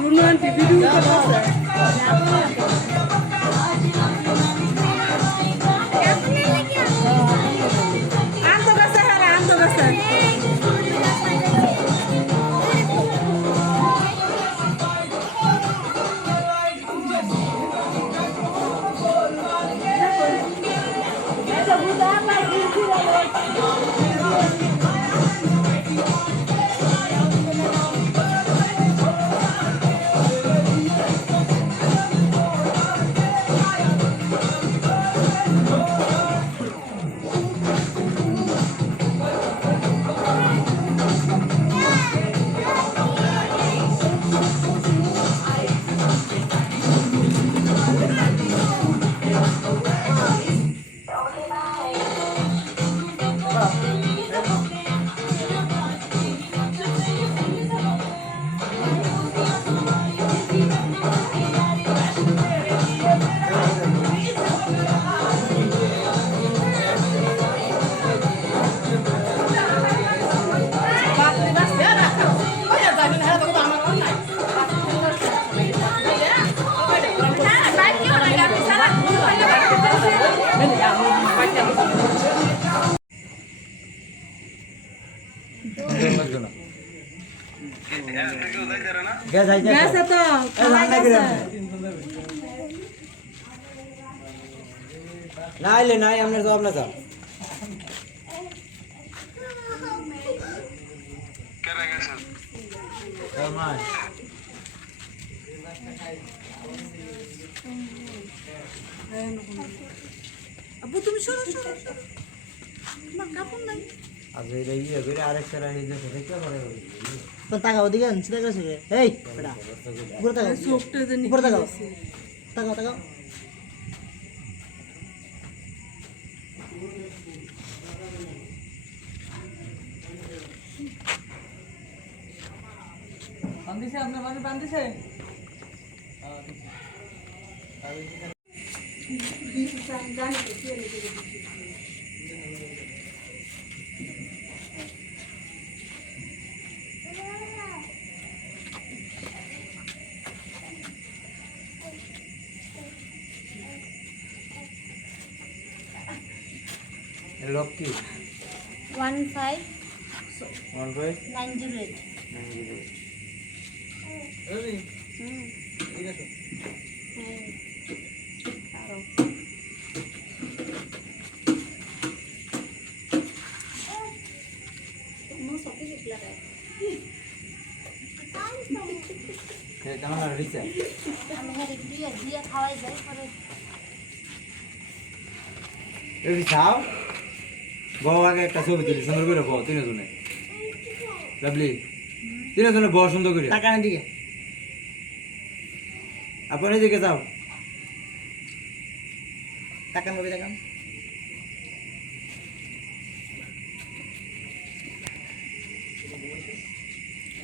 নুরুলান্টি video করতেছে আনতো কাছে হ্যাঁ আনতো কাছে গেছে তো নাইলে নাই আপনার জবাব না স্যার আব্বু তুমি সরো সরো তোমার কাপড় নাই আজ এই করে আরেকটা রাখি যে দেখতে পারে তো তাকাও দিকে আনছি দেখা শুনে এই বেটা উপরে তাকাও চোখটা জানি উপরে তাকাও তাকাও তাকাও বান্ধিছে আপনার বাড়ি বান্ধিছে লক কি 15908 কেমন লাগছে আমি হেরে দিয়ে খাওয়াই যাই পরে এই খাও বউ আগে একটা ছবি তুলি সুন্দর করে বউ তিনজনে লাভলি তিনজনে বউ সুন্দর করে তাকান দিকে আপনার এদিকে যাও তাকান কবি তাকান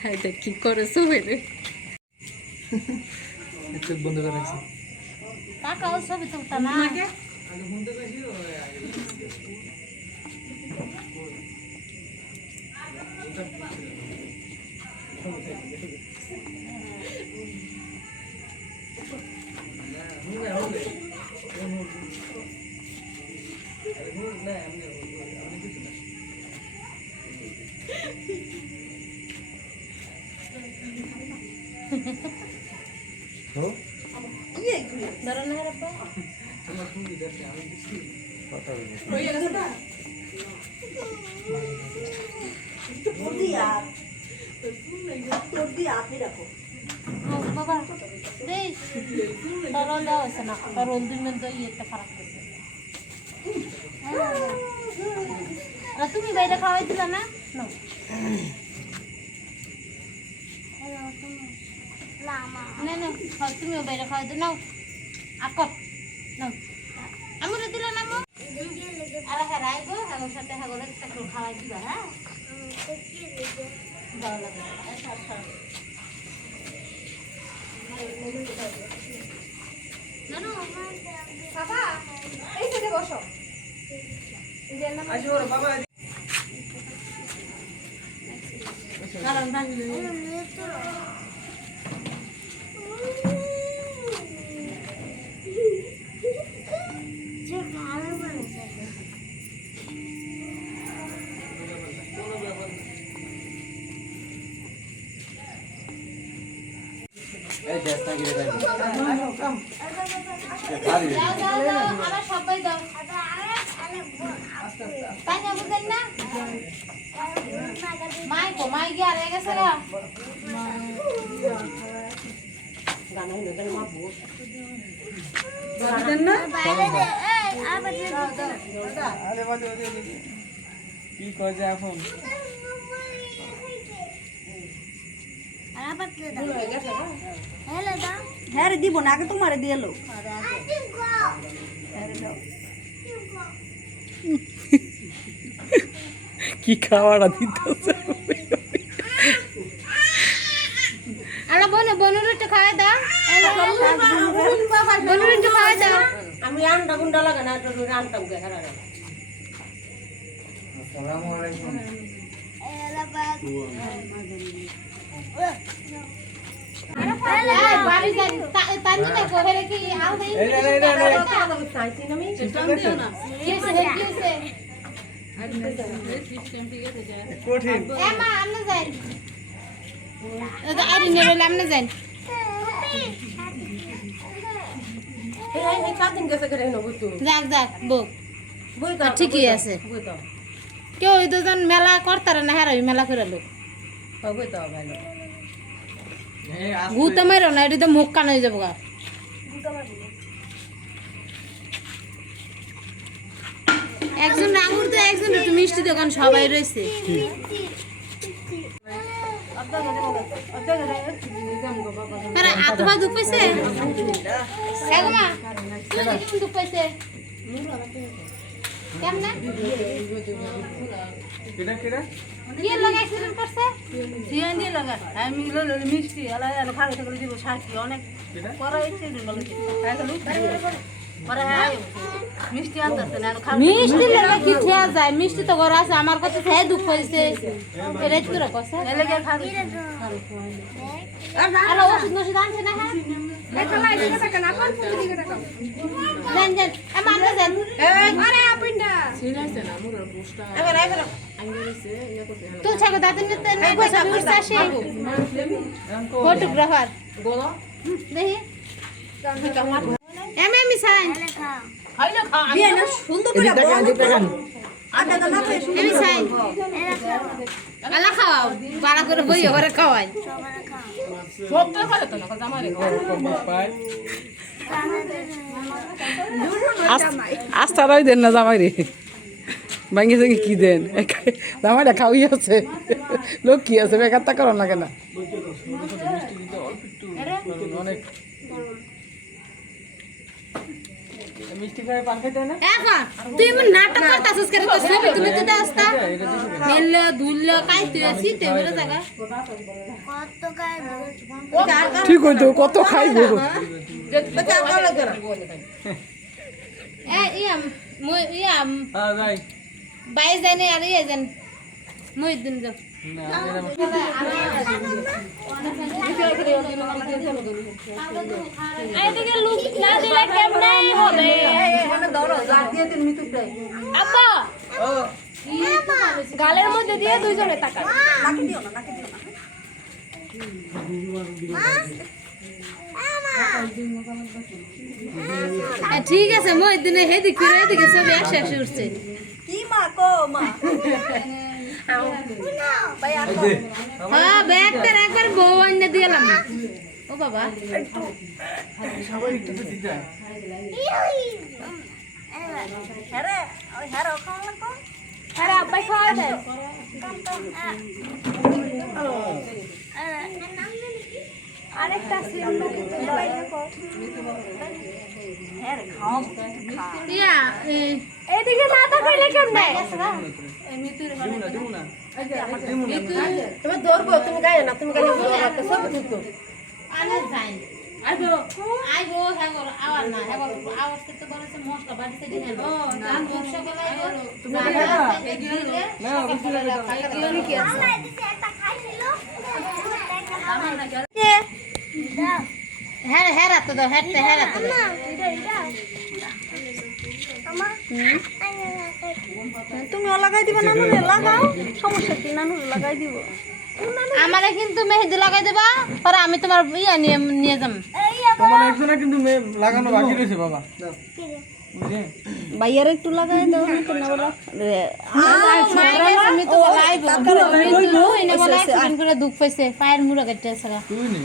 হ্যাঁ দেখ কি করেছো রে চোখ বন্ধ করে রাখছি টাকাও ছবি তুলতা না তো ধরো না হেরে কথা বলি বাবা বেশ তরল দেওয়া হয়েছে না তরল দিনের তো ইয়েতে ফারাক করছে তুমি বাইরে খাওয়াই দিলা না না না তুমিও বাইরে খাওয়াই দিও নাও আকত নাও আমরে দিলা না মো আর হ্যাঁ রাইবো আমার সাথে হাগরে একটা খাওয়াই দিবা হ্যাঁ দাও লাগে আচ্ছা আচ্ছা নানু বাবা এই সাইডে বসো আসো বাবা কারণ ভাঙি এই দেশটা গিয়ে যাই খালি দাও দাও দাও আবার সবাই দাও তাই না বুঝেন না মাই কি আর গেছে গা বাবিদেন না কি কয় যে এখন হ্যাঁ রে দিব না আগে তোমারে দিয়ে লো কি খাওয়াটা দিতেছে আলা বনুর একটু খাওয়াই দাও বনুর একটু খাওয়াই দাও আমি আন্ডা গুন্ডা লাগে না একটু আনতাম কে হারা আসসালামু আলাইকুম বাড়ি যাই তানি দেখো হেরে কি আও দেই এই না চাইছি না আমি কি হইছে কঠিন এমা আমনে যাই আরে নেবে আমনে যাই এই কাদিন গেছে করে ন বুঝতো যাক যাক বউ বই তো ঠিকই আছে বই তো কেউ দুজন মেলা করতারে না হেরাই মেলা করে লোক বই তো ভালো এই ঘুতে মারো না এটি তো মুখ কান হয়ে যাবো গা একজন আঙুর তো একজন একটু মিষ্টি দোকান সবাই রয়েছে আরে আতবা দুপাইছে এগমা তুই দুপাইছে কেমনে কেডা কেডা কি লাগা অ্যাক্সিডেন্ট করছে সিএন দিয়ে লাগা আমি মিষ্টি আলা আলা খাগে থাকলে দিব সাকি অনেক পরে অ্যাক্সিডেন্ট হলো পরে হ্যাঁ মিষ্টি আনতেছে না খাগে মিষ্টি লাগা কি খেয়া যায় মিষ্টি তো ঘর আছে আমার কাছে সেই দুঃখ হইছে এর একটু রাখছে এলাকে খাগে আরে ওষুধ নষুধ আনছে না হ্যাঁ জান জান আমার আনতে যান আরে আপুন্ডা তুই ছাগো দাদিন নিতে না বসে উঠছে আসে ফটোগ্রাফার দেখি এমএমি সাইন বিয়ে না সুন্দর করে দেখেন আটা দানা এমি সাইন আলা খাওয়াও বাড়া করে বই ঘরে খাওয়াই আস্থা রাই দেন না জামাই রে ভাঙ্গি সঙ্গে কি দেন জামাইটা খাওয়াই আছে লোক কি আছে বেকারটা করো না কেন মিষ্টি খাই পান খাইতে না এখন তুই এমন নাটক করতাছিস কেন তো ছবি তুলে তো দাসতা মেললে দুললে কাই তুই আসি তে মেরে জায়গা ঠিক হইতো কত খাইবো এ ইয়াম মই ইয়াম হ্যাঁ ভাই বাই জানে আর ইয়ে জান মই দিন যাও এদিকে লুক না দিলে কেমনে হবে আব্বা গালের মধ্যে দিয়ে দুইজনে তাকায় ঠিক আছে মই দিনে হেদিকে হেদিকে সব একসাথে উঠছে কি মা কো মা হ্যাঁ ব্যাগটার একবার বউ আইনে দিলাম ও বাবা সবাই একটু তো দিতে হ্যারে ওই হ্যারে খাওয়া লাগো আরে আব্বাই খাওয়া দেয় আরেকটা সিম হ্যারে খাও ইয়া এদিকে না তাকাইলে কেমনে তুমি ধরবো তুমি গায়ে না তুমি গায়ে সব দিতো আনে যাই আইবো আইবো হেগর আওয়ার না হেগর আওয়াজ করতে বলেছে মশলা বাড়িতে দিনে ও দান বর্ষা করে আইবো তুমি দিলে না সকালে রাখা কি আছে হ্যাঁ হ্যাঁ রাত দাও হ্যাঁ রাত দাও তুমি লাগাই দিবা নানু লাগাও সমস্যা কি নানু লাগাই দিব আমারে কিন্তু মেহেদি লাগাই দেবা পরে আমি তোমার ইয়া নিয়ে নিয়ে যাম তোমার একজনে কিন্তু লাগানো বাকি রয়েছে বাবা বুঝলে ভাইয়ার একটু লাগাই দাও না কেন বলো আমি তো লাইভ করে দুঃখ পাইছে পায়ের মুড়া কেটে তুই নি